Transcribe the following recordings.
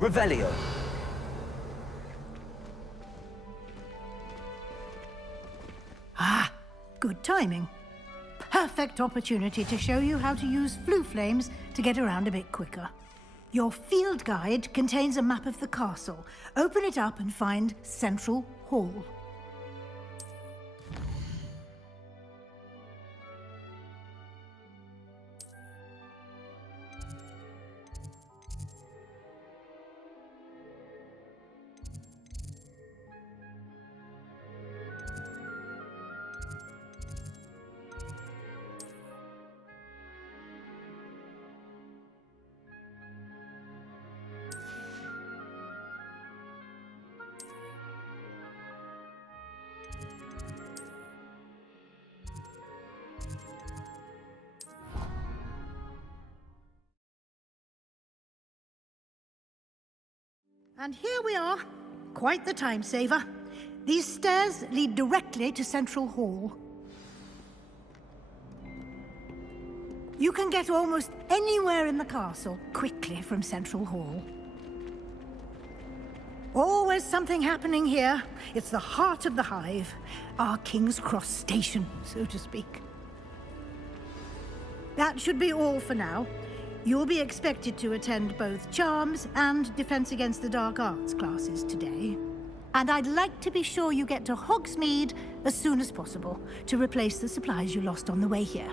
Revelio. Ah, good timing. Perfect opportunity to show you how to use flue flames to get around a bit quicker. Your field guide contains a map of the castle. Open it up and find Central Hall. And here we are. Quite the time saver. These stairs lead directly to Central Hall. You can get almost anywhere in the castle quickly from Central Hall. Always something happening here. It's the heart of the hive. Our King's Cross station, so to speak. That should be all for now. You'll be expected to attend both Charms and Defense Against the Dark Arts classes today. And I'd like to be sure you get to Hogsmeade as soon as possible to replace the supplies you lost on the way here.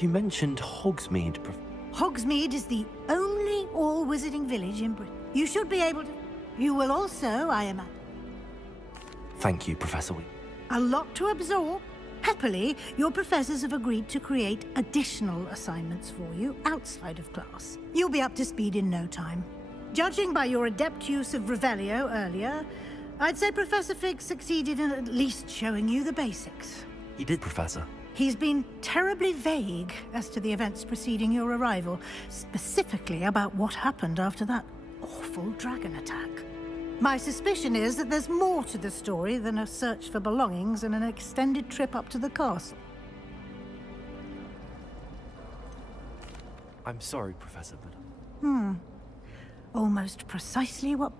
You mentioned Hogsmeade, Hogsmeade is the only all-wizarding village in Britain. You should be able to... You will also, I imagine... Thank you, Professor Weasley. A lot to absorb. Happily, your professors have agreed to create additional assignments for you outside of class. You'll be up to speed in no time. Judging by your adept use of Revelio earlier, I'd say Professor Fig succeeded in at least showing you the basics. He did, Professor. He's been terribly vague as to the events preceding your arrival, specifically about what happened after that awful dragon attack. My suspicion is that there's more to the story than a search for belongings and an extended trip up to the castle. I'm sorry, Professor, but... Almost precisely what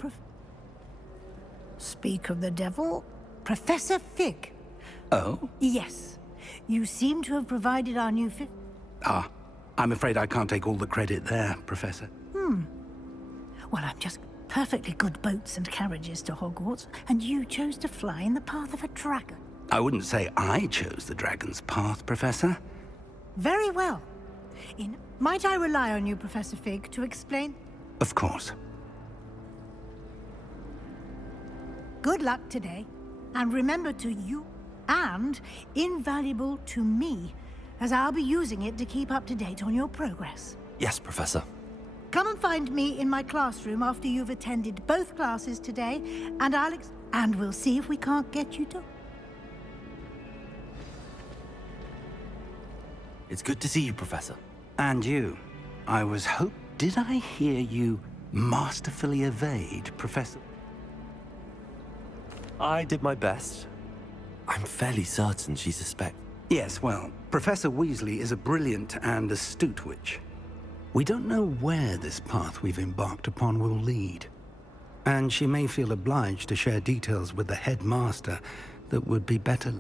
Speak of the devil, Professor Fig. Oh? Yes. You seem to have provided our new I'm afraid I can't take all the credit there, Professor. Well, I'm just perfectly good boats and carriages to Hogwarts, and you chose to fly in the path of a dragon. I wouldn't say I chose the dragon's path, Professor. Very well. Might I rely on you, Professor Fig, to explain? Of course. Good luck today, and remember to you, and invaluable to me, as I'll be using it to keep up to date on your progress. Yes, Professor. Come and find me in my classroom after you've attended both classes today, and and we'll see if we can't get you to... It's good to see you, Professor. And you. I was Did I hear you masterfully evade, Professor? I did my best. I'm fairly certain she suspects. Yes, well, Professor Weasley is a brilliant and astute witch. We don't know where this path we've embarked upon will lead. And she may feel obliged to share details with the headmaster that would be better...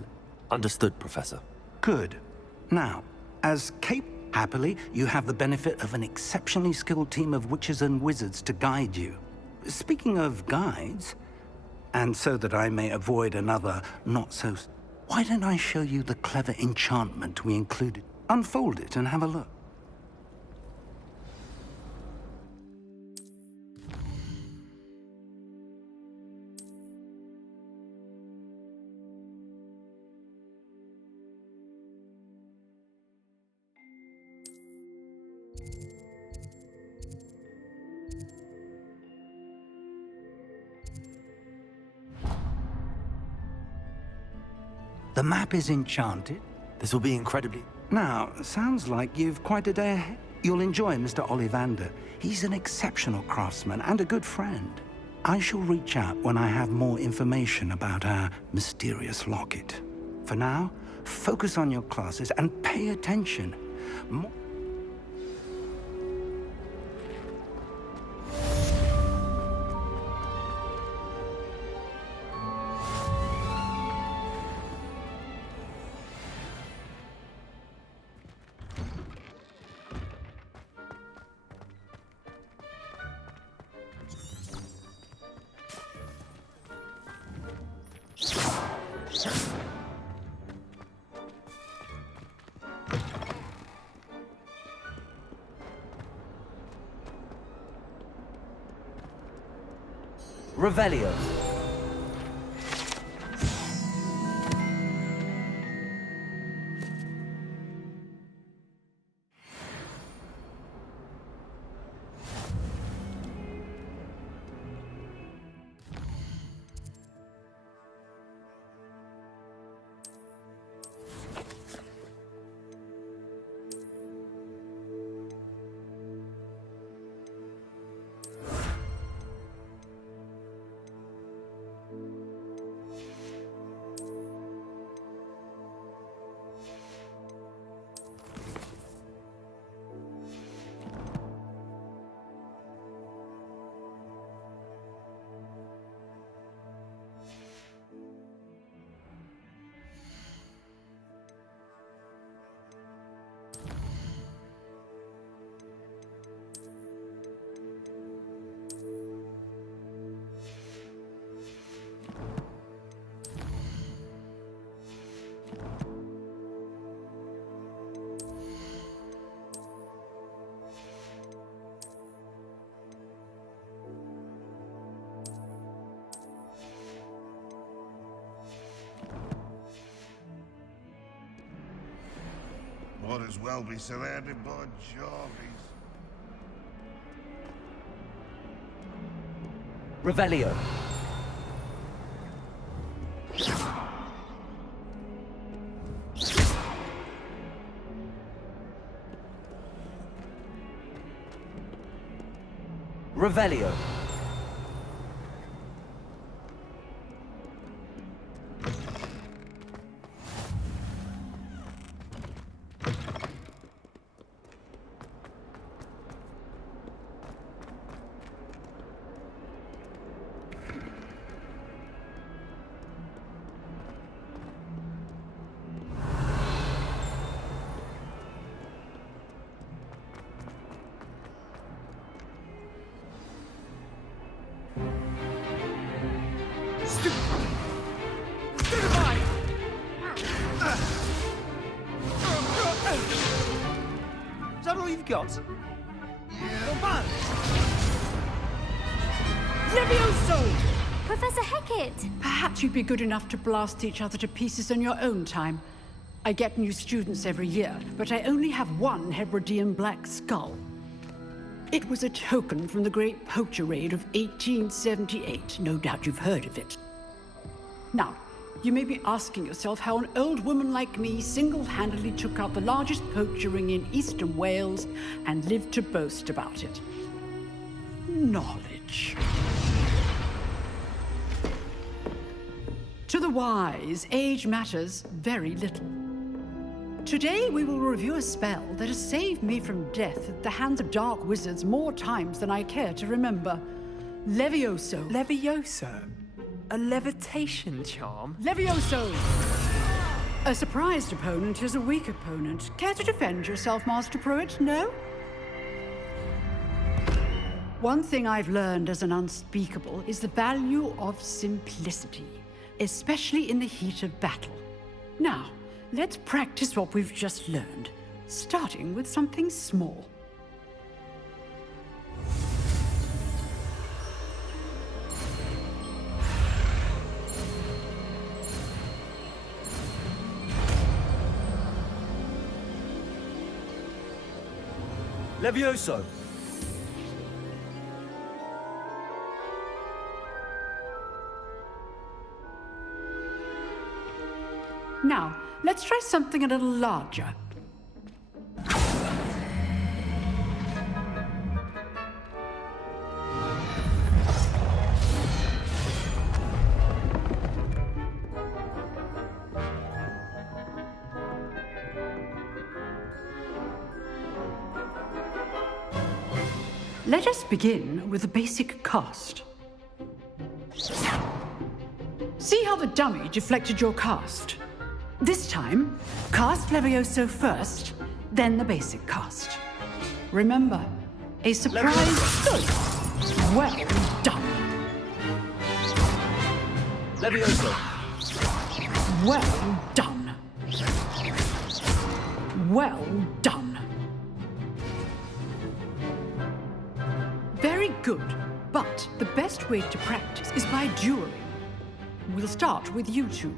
Understood, Professor. Good. Now, as happily, you have the benefit of an exceptionally skilled team of witches and wizards to guide you. Speaking of guides, and so that I may avoid another not-so... Why don't I show you the clever enchantment we included? Unfold it and have a look. The map is enchanted. This will be incredibly... Now, sounds like you've quite a day ahead. You'll enjoy Mr. Ollivander. He's an exceptional craftsman and a good friend. I shall reach out when I have more information about our mysterious locket. For now, focus on your classes and pay attention. Revelio. Might as well be surrounded by Jarvies. Revelio. Revelio. Is that all you've got? Levioso! Professor Hecat! Perhaps you'd be good enough to blast each other to pieces in your own time. I get new students every year, but I only have one Hebridean black skull. It was a token from the Great Poacher Raid of 1878. No doubt you've heard of it. Now, you may be asking yourself how an old woman like me single-handedly took out the largest poacher ring in eastern Wales and lived to boast about it. Knowledge. To the wise, age matters very little. Today we will review a spell that has saved me from death at the hands of dark wizards more times than I care to remember. Levioso. Levioso? A levitation charm? Levioso! A surprised opponent is a weak opponent. Care to defend yourself, Master Pruitt? No? One thing I've learned as an unspeakable is the value of simplicity, especially in the heat of battle. Now, let's practice what we've just learned, starting with something small. Levioso. Now, let's try something a little larger. Let us begin with the basic cast. See how the dummy deflected your cast? This time, cast Levioso first, then the basic cast. Remember, a surprise... Well done. Levioso. Well done. Well done. Very good. But the best way to practice is by dueling. We'll start with you two.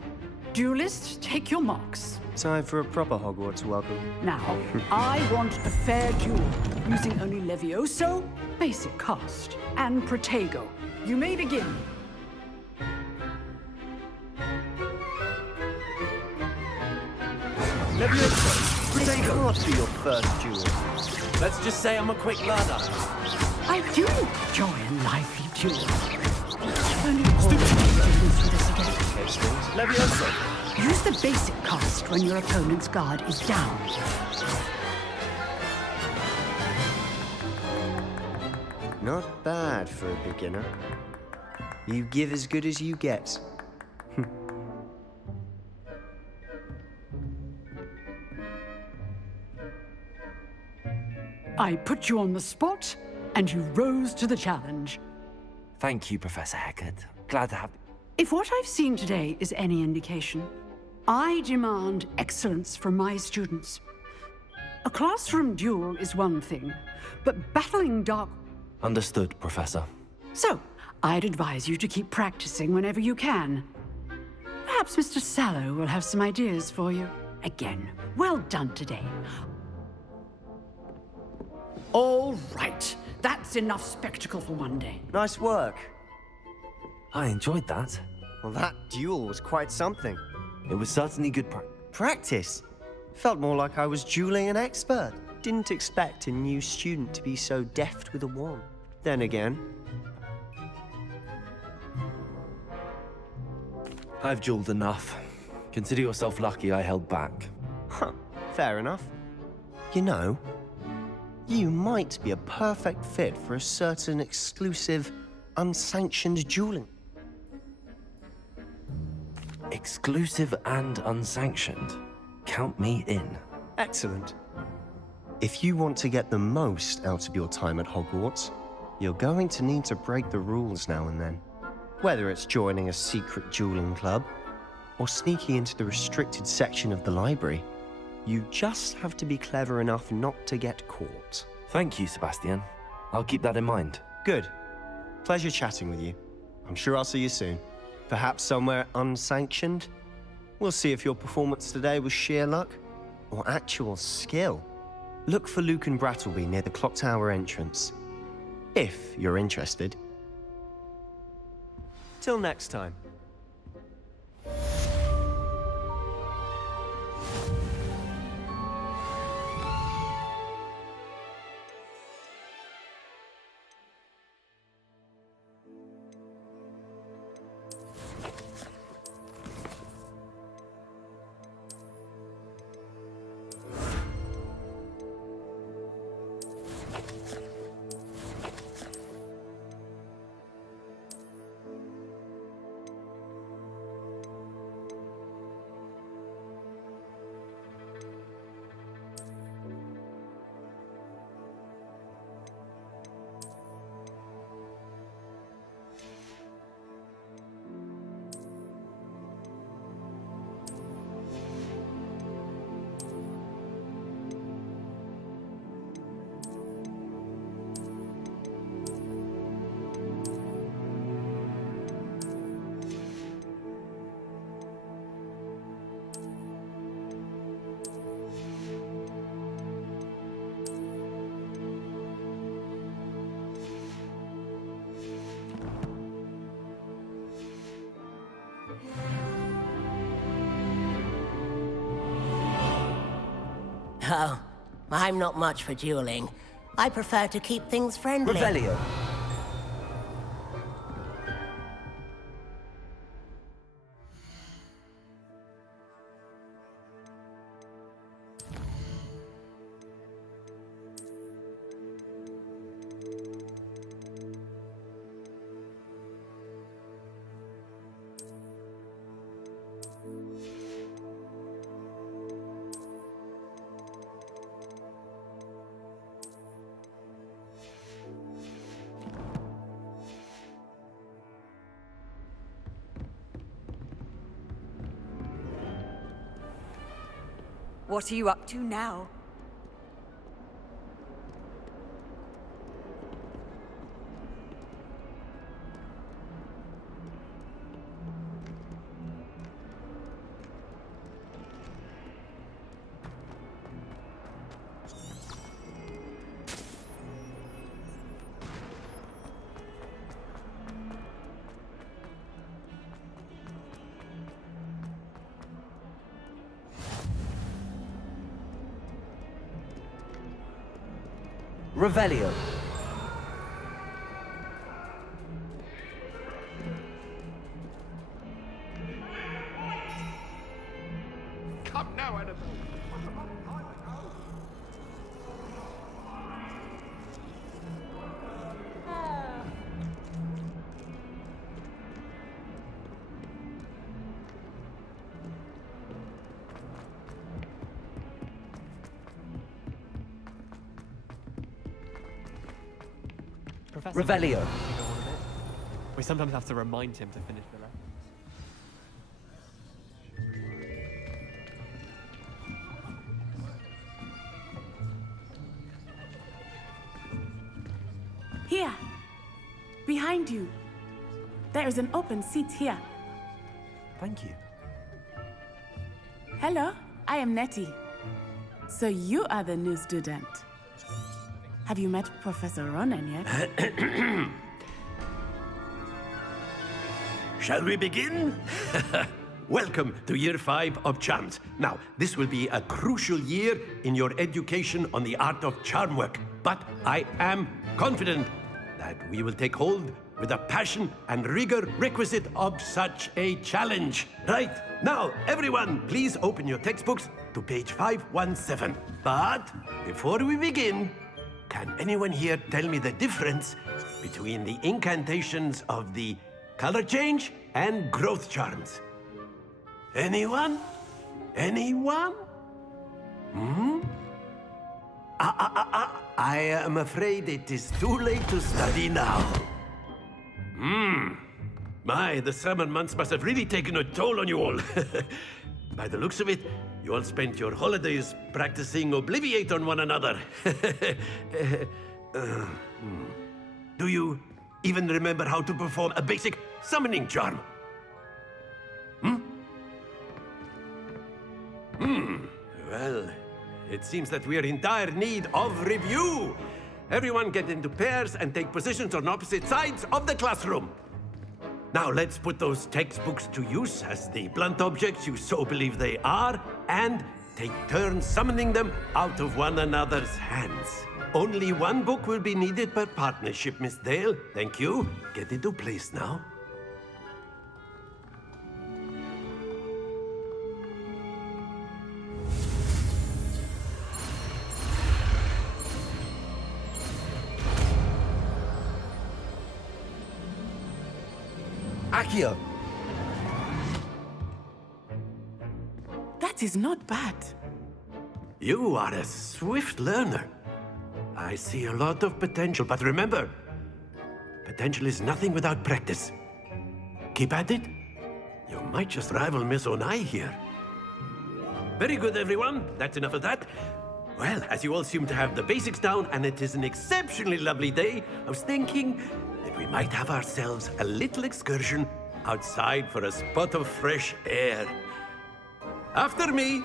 Duelists, take your marks. Time for a proper Hogwarts welcome. Now, I want a fair duel, using only Levioso, basic cast, and Protego. You may begin. Levioso, this can't be your first duel. Let's just say I'm a quick learner. I do enjoy a lively duel. Only students do this again. Levioso, Use the basic cast when your opponent's guard is down. not bad for a beginner. You give as good as you get. I put you on the spot, and you rose to the challenge. Thank you, Professor Heckert. Glad to have... If what I've seen today is any indication, I demand excellence from my students. A classroom duel is one thing, but battling dark... Understood, Professor. So, I'd advise you to keep practicing whenever you can. Perhaps Mr. Sallow will have some ideas for you. Again, well done today. All right, that's enough spectacle for one day. Nice work. I enjoyed that. Well, that duel was quite something. It was certainly good Practice? Felt more like I was dueling an expert. Didn't expect a new student to be so deft with a wand. Then again, I've dueled enough. Consider yourself lucky I held back. fair enough. You know, you might be a perfect fit for a certain exclusive, unsanctioned dueling. Exclusive and unsanctioned. Count me in. Excellent. If you want to get the most out of your time at Hogwarts, you're going to need to break the rules now and then. Whether it's joining a secret dueling club, or sneaking into the restricted section of the library, you just have to be clever enough not to get caught. Thank you, Sebastian. I'll keep that in mind. Good. Pleasure chatting with you. I'm sure I'll see you soon. Perhaps somewhere unsanctioned? We'll see if your performance today was sheer luck or actual skill. Look for Luke and Brattleby near the clock tower entrance, if you're interested. Till next time. Oh, I'm not much for dueling. I prefer to keep things friendly. Revelio. What are you up to now? Revelio. Come now, Annabelle. Professor. Revelio. We sometimes have to remind him to finish the lesson. Here, behind you. There is an open seat here. Thank you. Hello, I am Nettie. So you are the new student. Have you met Professor Ronan yet? Shall we begin? Welcome to Year 5 of Charms. Now, this will be a crucial year in your education on the art of charm work. But I am confident that we will take hold with the passion and rigor requisite of such a challenge. Right, now, everyone, please open your textbooks to page 517. But before we begin, can anyone here tell me the difference between the incantations of the color change and growth charms? Anyone? Anyone? I am afraid it is too late to study now. My, the summer months must have really taken a toll on you all. By the looks of it, you all spent your holidays practicing Obliviate on one another. Do you even remember how to perform a basic summoning charm? Well, it seems that we are in dire need of review. Everyone get into pairs and take positions on opposite sides of the classroom. Now let's put those textbooks to use as the blunt objects you so believe they are, and take turns summoning them out of one another's hands. Only one book will be needed per partnership, Miss Dale. Thank you. Get into place now. Accio. That is not bad. You are a swift learner. I see a lot of potential, but remember, potential is nothing without practice. Keep at it. You might just rival Miss Onai here. Very good, everyone. That's enough of that. Well, as you all seem to have the basics down, and it is an exceptionally lovely day, I was thinking that we might have ourselves a little excursion outside for a spot of fresh air. After me.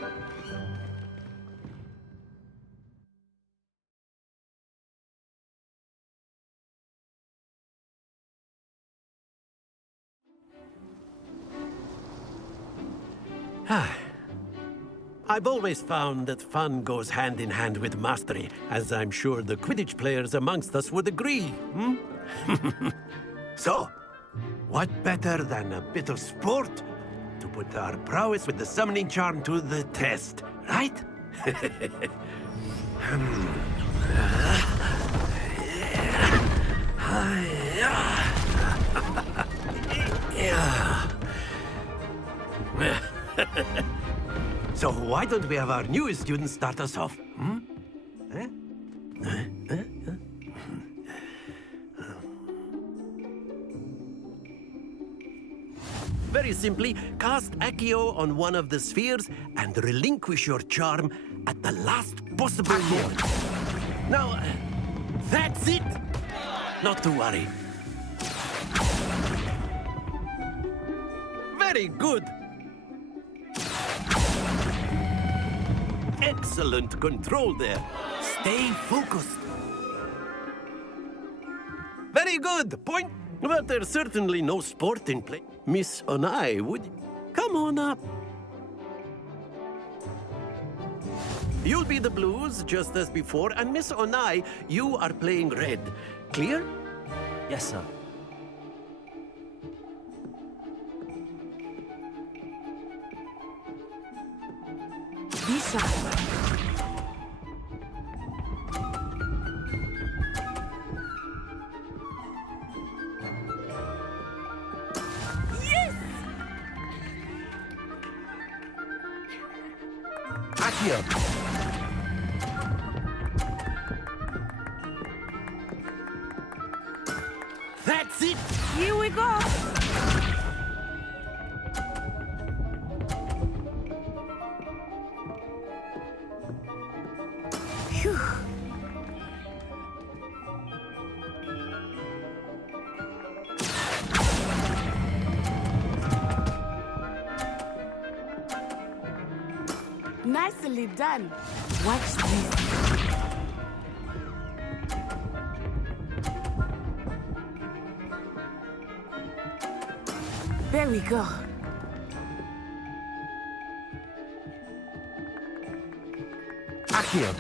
I've always found that fun goes hand in hand with mastery, as I'm sure the Quidditch players amongst us would agree. So, what better than a bit of sport to put our prowess with the summoning charm to the test, right? So why don't we have our newest student start us off? Very simply, cast Accio on one of the spheres and relinquish your charm at the last possible moment. Now, that's it! Not to worry. Very good! Excellent control there. Stay focused. Very good. Point. But there's certainly no sport in play. Miss Onai, would you? Come on up. You'll be the blues, just as before, and Miss Onai, you are playing red. Clear? Yes, sir. Be sharp. Accio! That's it! Here we go. Phew. Nicely done. Watch this. There we go. Accio!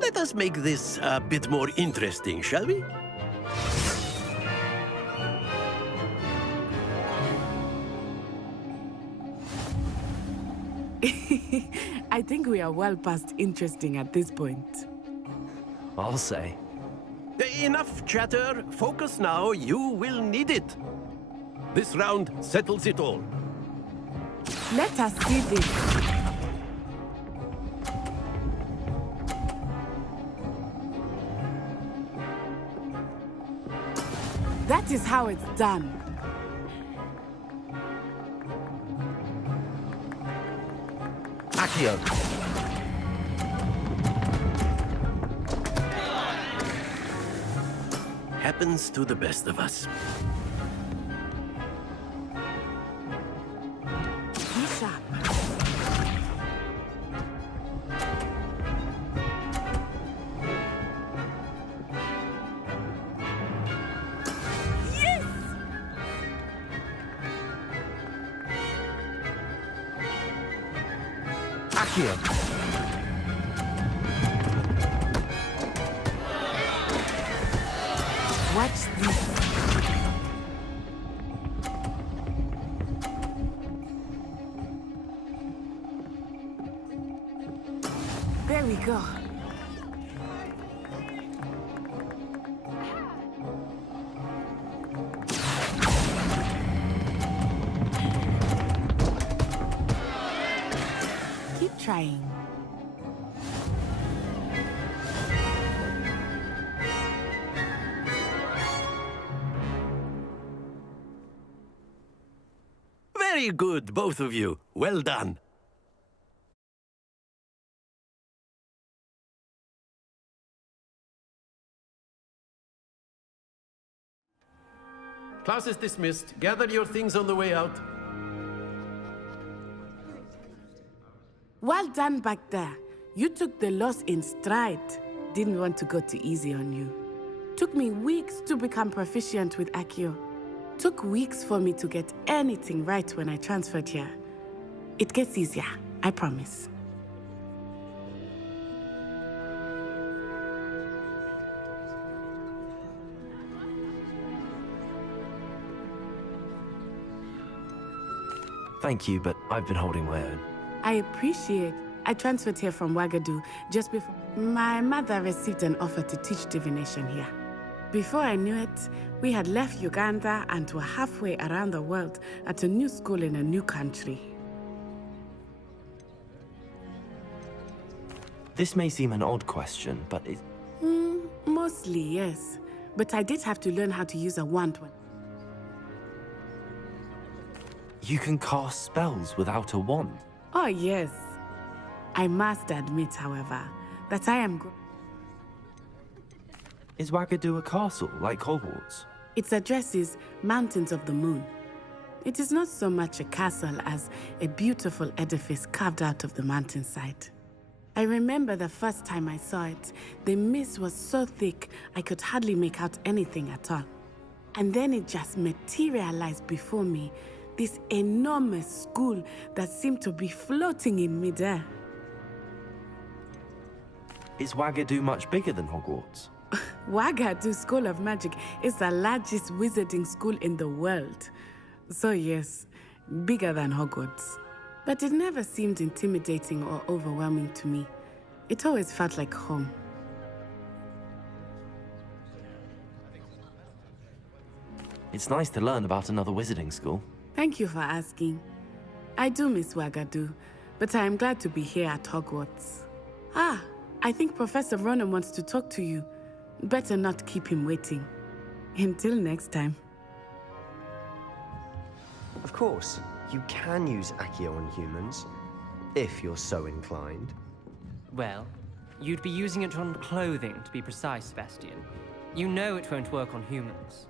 Let us make this a bit more interesting, shall we? I think we are well past interesting at this point. I'll say. Enough chatter. Focus now. You will need it. This round settles it all. Let us see this. That is how it's done. Accio! Happens to the best of us. Be sharp. Accio! Watch this. There we go. Keep trying. Very good, both of you. Well done. Class is dismissed. Gather your things on the way out. Well done back there. You took the loss in stride. Didn't want to go too easy on you. Took me weeks to become proficient with Accio. Took weeks for me to get anything right when I transferred here. It gets easier, I promise. Thank you, but I've been holding my own. I appreciate. I transferred here from Wagadu just before. My mother received an offer to teach divination here. Before I knew it, we had left Uganda and were halfway around the world at a new school in a new country. This may seem an odd question, but it... Mostly, yes. But I did have to learn how to use a wand when... You can cast spells without a wand. Oh, yes. I must admit, however, that I am... Is Wagadu a castle, like Hogwarts? Its address is Mountains of the Moon. It is not so much a castle as a beautiful edifice carved out of the mountainside. I remember the first time I saw it, the mist was so thick I could hardly make out anything at all. And then it just materialized before me, this enormous school that seemed to be floating in midair. Is Wagadu much bigger than Hogwarts? Wagadu School of Magic is the largest wizarding school in the world. So yes, bigger than Hogwarts. But it never seemed intimidating or overwhelming to me. It always felt like home. It's nice to learn about another wizarding school. Thank you for asking. I do miss Wagadu, but I am glad to be here at Hogwarts. Ah, I think Professor Ronan wants to talk to you. Better not keep him waiting. Until next time. Of course, you can use Accio on humans, if you're so inclined. Well, you'd be using it on clothing, to be precise, Sebastian. You know it won't work on humans.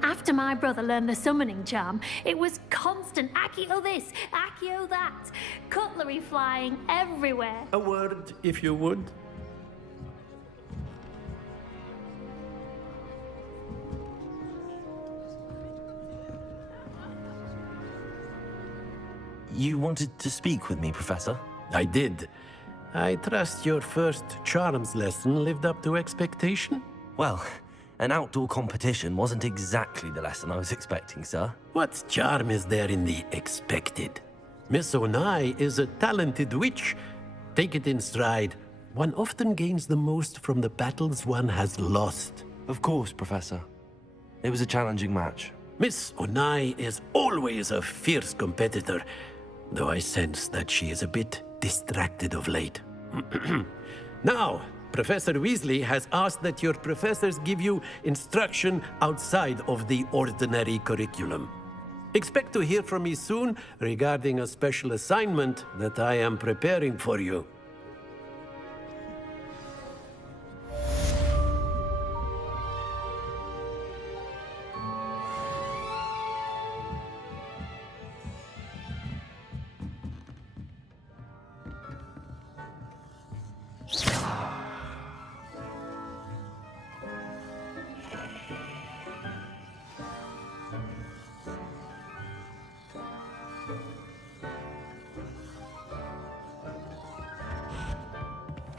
After my brother learned the summoning charm, it was constant Accio this, Accio that, cutlery flying everywhere. A word, if you would. You wanted to speak with me, Professor? I did. I trust your first charms lesson lived up to expectation? Well, an outdoor competition wasn't exactly the lesson I was expecting, sir. What charm is there in the expected? Miss Onai is a talented witch. Take it in stride. One often gains the most from the battles one has lost. Of course, Professor. It was a challenging match. Miss Onai is always a fierce competitor, though I sense that she is a bit distracted of late. Now, Professor Weasley has asked that your professors give you instruction outside of the ordinary curriculum. Expect to hear from me soon regarding a special assignment that I am preparing for you.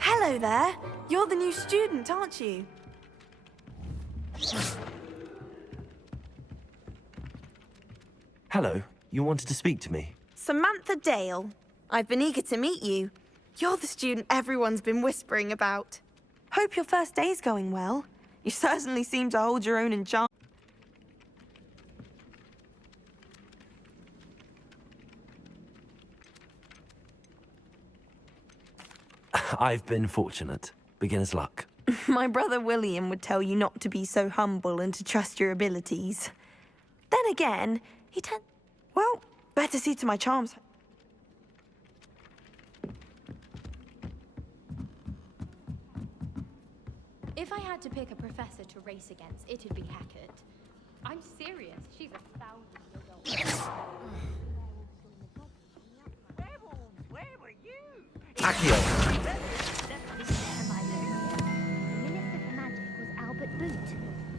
Hello there. You're the new student, aren't you? Hello, you wanted to speak to me? Samantha Dale. I've been eager to meet you. You're the student everyone's been whispering about. Hope your first day's going well. You certainly seem to hold your own in charm. I've been fortunate. Beginner's luck. My brother William would tell you not to be so humble and to trust your abilities. Then again, he tend... Well, better see to my charms. If I had to pick a professor to race against, it'd be Hackett. I'm serious. She's 1,000 years old. Where were you? Accio!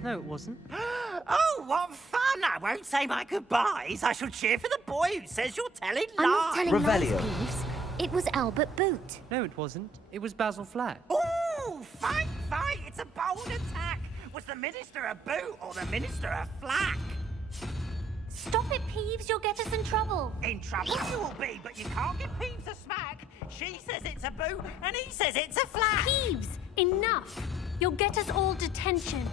No, it wasn't. Oh, what fun! I won't say my goodbyes. I shall cheer for the boy who says you're telling I'm not lies. telling lies, Revelio. Peeves. It was Albert Boot. No, it wasn't. It was Basil Flack. Ooh, fight, fight! It's a bold attack. Was the minister a boot or the minister a flack? Stop it, Peeves. You'll get us in trouble. In trouble you will be, but you can't give Peeves a smack. She says it's a boot and he says it's a flack. Peeves, enough. You'll get us all detention.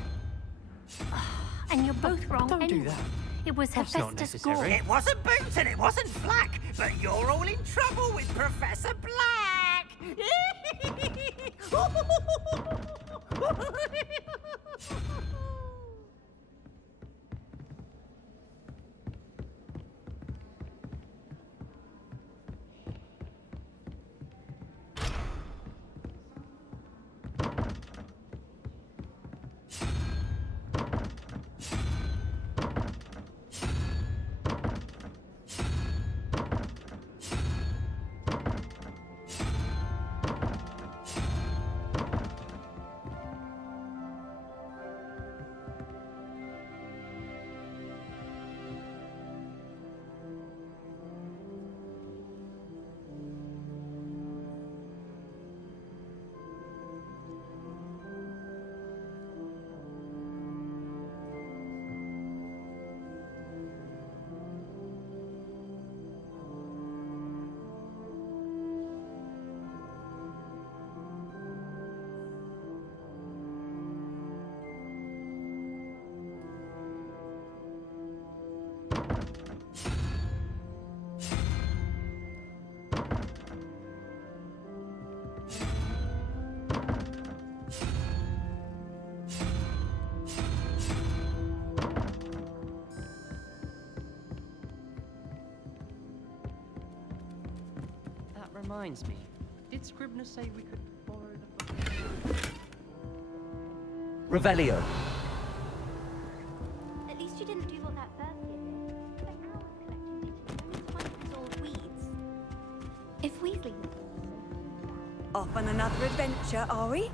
And you're both wrong Don't anyway. do that. It was That's not Hephaestus necessary. Gore. It wasn't boot and it wasn't flack, but you're all in trouble with Professor Black. That reminds me. Did Scribner say we could borrow the book? Revelio. At least you didn't do what that first year did. Spent hours collecting digits only to find it was all weeds. If Weasley... Off on another adventure, are we?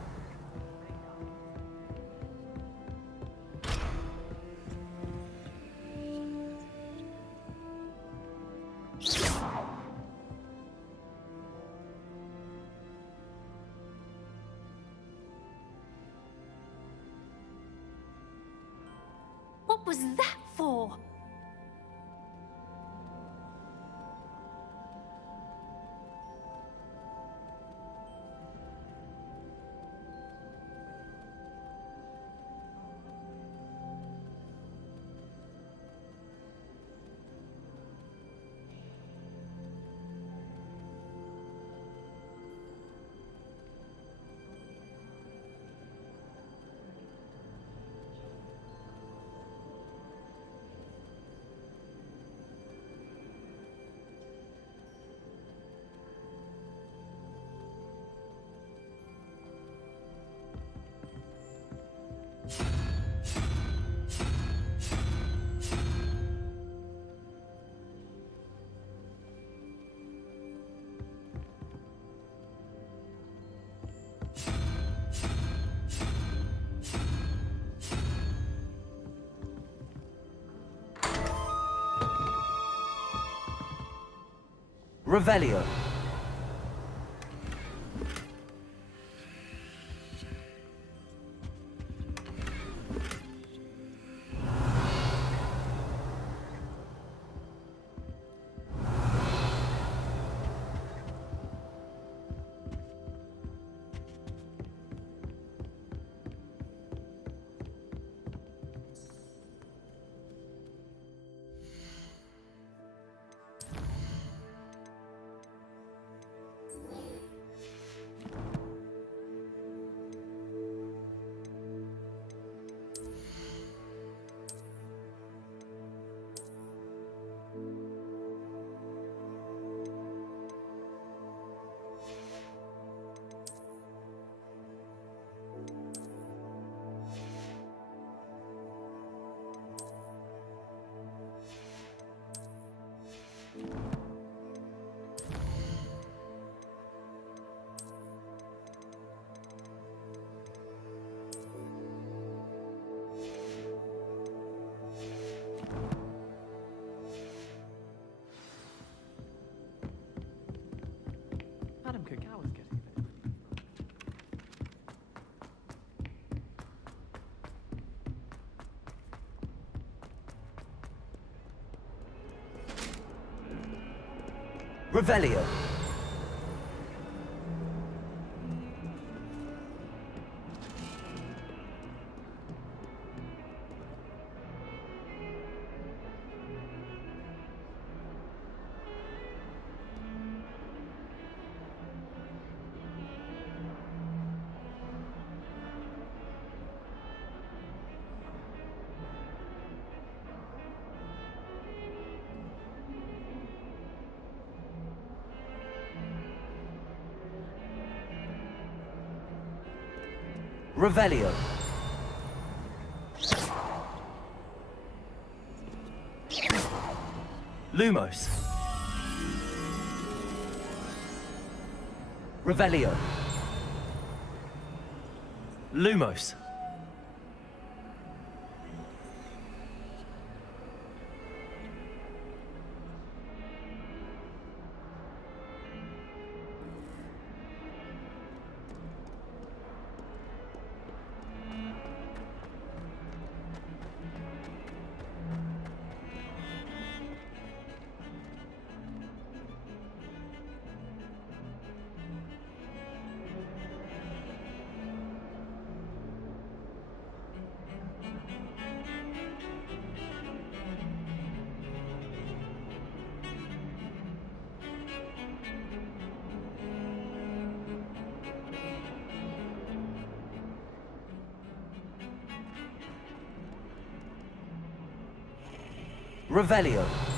What was that for? Revelio. Madam Kagawa's getting a bit. Revelio. Revelio. Lumos. Revelio. Lumos. Revelio.